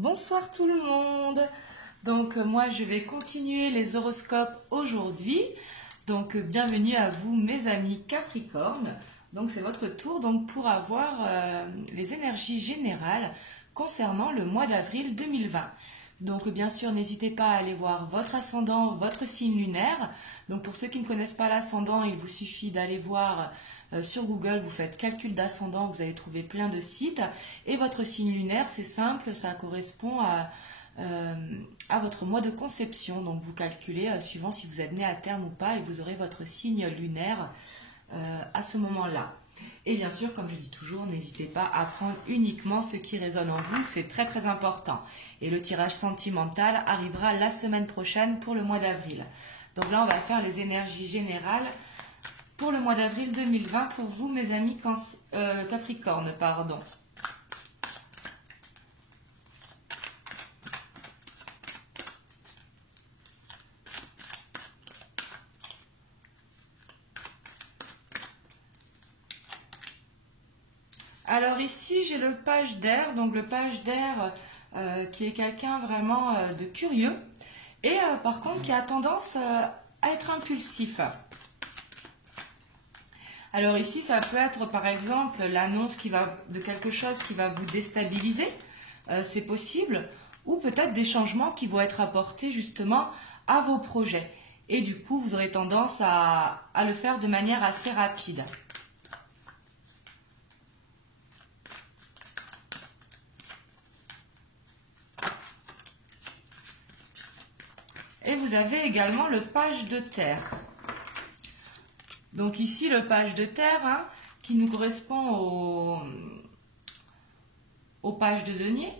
Bonsoir tout le monde. Donc moi je vais continuer les horoscopes aujourd'hui. Donc bienvenue à vous mes amis Capricorne. Donc c'est votre tour donc pour avoir les énergies générales concernant le mois d'avril 2020. Donc bien sûr n'hésitez pas à aller voir votre ascendant, votre signe lunaire. Donc pour ceux qui ne connaissent pas l'ascendant, il vous suffit d'aller voir sur Google, vous faites calcul d'ascendant, vous allez trouver plein de sites. Et votre signe lunaire, c'est simple, ça correspond à votre mois de conception. Donc vous calculez suivant si vous êtes né à terme ou pas et vous aurez votre signe lunaire à ce moment-là. Et bien sûr, comme je dis toujours, n'hésitez pas à prendre uniquement ce qui résonne en vous, c'est très très important. Et le tirage sentimental arrivera la semaine prochaine pour le mois d'avril. Donc là, on va faire les énergies générales pour le mois d'avril 2020 pour vous, mes amis Capricorne, pardon. Alors ici, j'ai le page d'air, donc le page d'air qui est quelqu'un vraiment de curieux et par contre qui a tendance à être impulsif. Alors ici, ça peut être par exemple l'annonce de quelque chose qui va vous déstabiliser, c'est possible, ou peut-être des changements qui vont être apportés justement à vos projets. Et du coup, vous aurez tendance à le faire de manière assez rapide. Et vous avez également le page de terre. Donc ici, le page de terre, qui nous correspond au page de denier.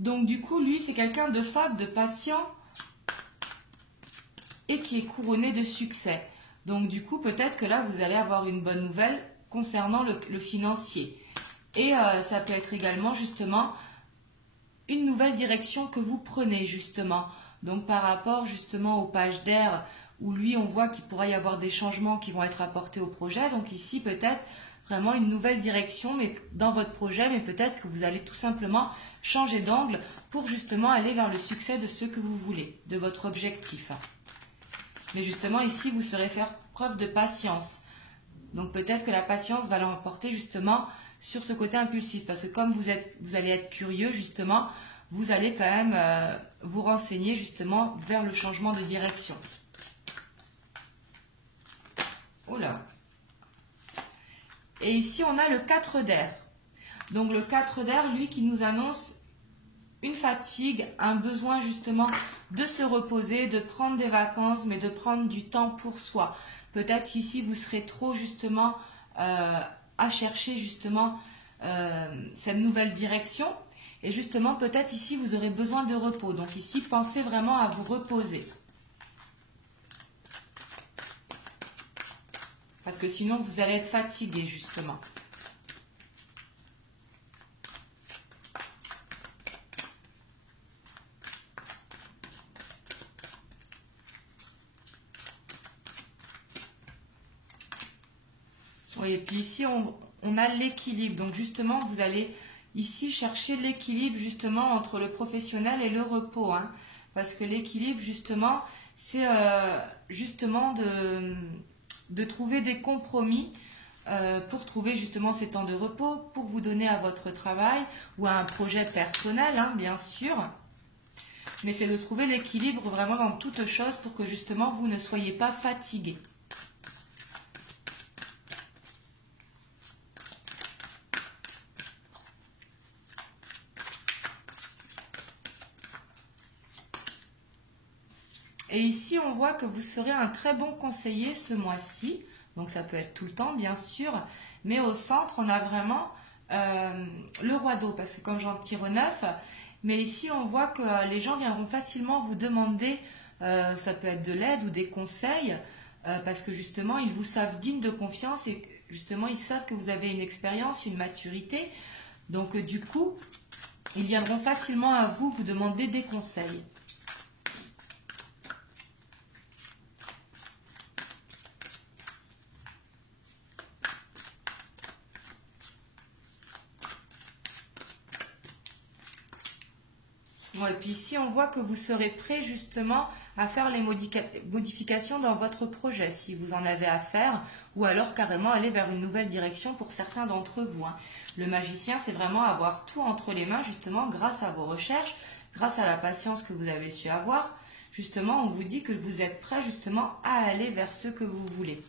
Donc du coup, lui, c'est quelqu'un de fable, de patient et qui est couronné de succès. Donc du coup, peut-être que là, vous allez avoir une bonne nouvelle concernant le financier. Et ça peut être également justement une nouvelle direction que vous prenez justement. Donc par rapport justement au page d'air où lui on voit qu'il pourra y avoir des changements qui vont être apportés au projet. Donc ici peut-être vraiment une nouvelle direction mais dans votre projet, mais peut-être que vous allez tout simplement changer d'angle pour justement aller vers le succès de ce que vous voulez, de votre objectif. Mais justement ici vous saurez faire preuve de patience. Donc peut-être que la patience va l'emporter justement sur ce côté impulsif, parce que comme vous allez être curieux justement, vous allez quand même vous renseigner justement vers le changement de direction. Oula. Et ici on a le 4 d'air. Donc le 4 d'air, lui, qui nous annonce une fatigue, un besoin justement de se reposer, de prendre des vacances, mais de prendre du temps pour soi. Peut-être qu'ici vous serez trop justement à chercher justement cette nouvelle direction. Et justement, peut-être ici, vous aurez besoin de repos. Donc ici, pensez vraiment à vous reposer. Parce que sinon, vous allez être fatigué, justement. Oui, et puis ici, on a l'équilibre. Donc justement, vous allez ici chercher l'équilibre justement entre le professionnel et le repos. Parce que l'équilibre, justement, c'est justement de trouver des compromis pour trouver justement ces temps de repos, pour vous donner à votre travail ou à un projet personnel, bien sûr. Mais c'est de trouver l'équilibre vraiment dans toute chose pour que justement vous ne soyez pas fatigué. Et ici, on voit que vous serez un très bon conseiller ce mois-ci. Donc, ça peut être tout le temps, bien sûr. Mais au centre, on a vraiment le roi d'eau. Parce que comme j'en tire 9, mais ici, on voit que les gens viendront facilement vous demander, ça peut être de l'aide ou des conseils, parce que justement, ils vous savent dignes de confiance et justement, ils savent que vous avez une expérience, une maturité. Donc, du coup, ils viendront facilement à vous demander des conseils. Bon, et puis ici, on voit que vous serez prêt justement à faire les modifications dans votre projet, si vous en avez à faire, ou alors carrément aller vers une nouvelle direction pour certains d'entre vous, hein. Le magicien, c'est vraiment avoir tout entre les mains, justement, grâce à vos recherches, grâce à la patience que vous avez su avoir. Justement, on vous dit que vous êtes prêt justement à aller vers ce que vous voulez.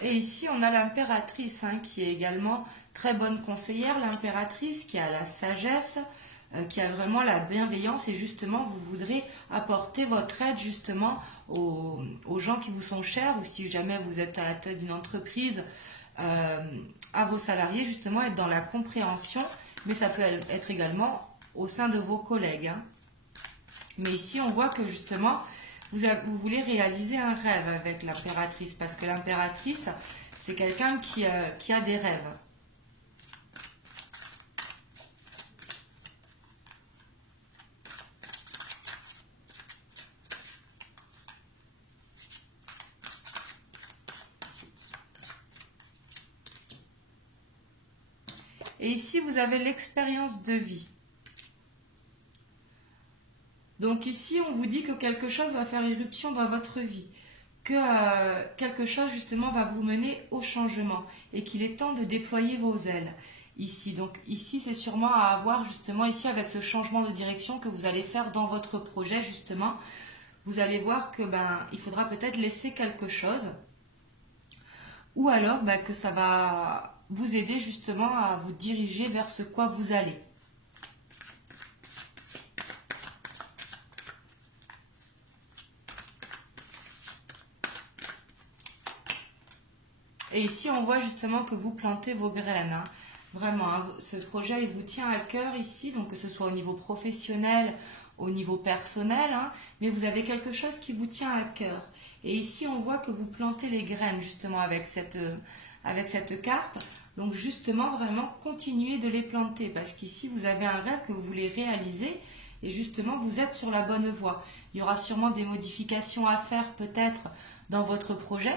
Et ici, on a l'impératrice, hein, qui est également très bonne conseillère. L'impératrice qui a la sagesse, qui a vraiment la bienveillance. Et justement, vous voudrez apporter votre aide justement aux gens qui vous sont chers. Ou si jamais vous êtes à la tête d'une entreprise, à vos salariés, justement, être dans la compréhension. Mais ça peut être également au sein de vos collègues, hein. Mais ici, on voit que justement, vous voulez réaliser un rêve avec l'impératrice, parce que l'impératrice, c'est quelqu'un qui a des rêves. Et ici, vous avez l'expérience de vie. Donc ici, on vous dit que quelque chose va faire irruption dans votre vie, que quelque chose justement va vous mener au changement et qu'il est temps de déployer vos ailes ici. Donc ici, c'est sûrement à avoir justement ici avec ce changement de direction que vous allez faire dans votre projet justement. Vous allez voir que il faudra peut-être laisser quelque chose ou alors que ça va vous aider justement à vous diriger vers ce quoi vous allez. Et ici, on voit justement que vous plantez vos graines, hein. Vraiment, hein, ce projet, il vous tient à cœur ici, donc que ce soit au niveau professionnel, au niveau personnel, hein, mais vous avez quelque chose qui vous tient à cœur. Et ici, on voit que vous plantez les graines justement avec cette carte. Donc justement, vraiment, continuez de les planter parce qu'ici, vous avez un rêve que vous voulez réaliser et justement, vous êtes sur la bonne voie. Il y aura sûrement des modifications à faire peut-être dans votre projet.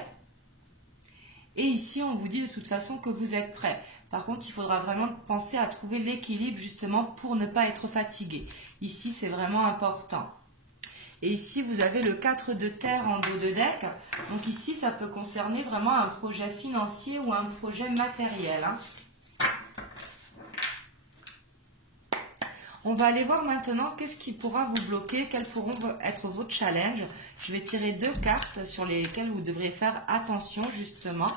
Et ici, on vous dit de toute façon que vous êtes prêt. Par contre, il faudra vraiment penser à trouver l'équilibre justement pour ne pas être fatigué. Ici, c'est vraiment important. Et ici, vous avez le 4 de terre en dos de deck. Donc ici, ça peut concerner vraiment un projet financier ou un projet matériel, hein. On va aller voir maintenant qu'est-ce qui pourra vous bloquer, quels pourront être vos challenges. Je vais tirer 2 cartes sur lesquelles vous devrez faire attention justement.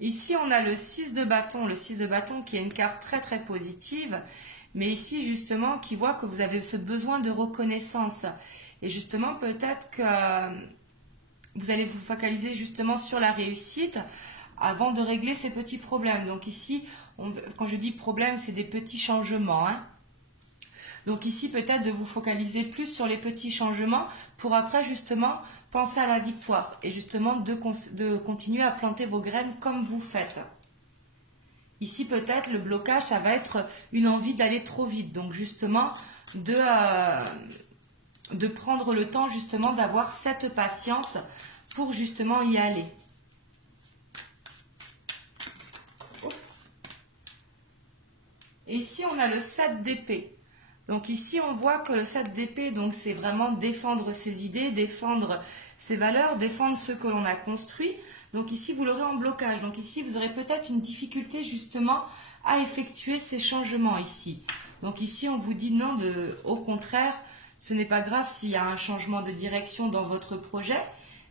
Ici, on a le 6 de bâton. Le 6 de bâton qui est une carte très très positive. Mais ici, justement, qui voit que vous avez ce besoin de reconnaissance. Et justement, peut-être que vous allez vous focaliser justement sur la réussite avant de régler ces petits problèmes. Donc ici, quand je dis problème, c'est des petits changements, hein. Donc ici, peut-être de vous focaliser plus sur les petits changements pour après, justement, penser à la victoire. Et justement, de continuer à planter vos graines comme vous faites. Ici, peut-être, le blocage, ça va être une envie d'aller trop vite. Donc, justement, de prendre le temps, justement, d'avoir cette patience pour, justement, y aller. Et ici, on a le 7 d'épée. Donc, ici, on voit que le 7 d'épée, donc, c'est vraiment défendre ses idées, défendre ses valeurs, défendre ce que l'on a construit. Donc ici, vous l'aurez en blocage. Donc ici, vous aurez peut-être une difficulté justement à effectuer ces changements ici. Donc ici, on vous dit non, au contraire, ce n'est pas grave s'il y a un changement de direction dans votre projet.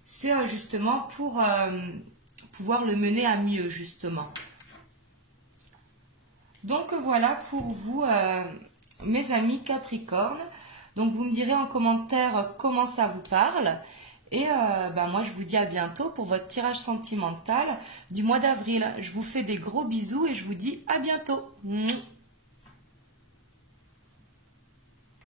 C'est justement pour pouvoir le mener à mieux justement. Donc voilà pour vous, mes amis Capricorne. Donc vous me direz en commentaire comment ça vous parle. Et moi, je vous dis à bientôt pour votre tirage sentimental du mois d'avril. Je vous fais des gros bisous et je vous dis à bientôt. Mouah.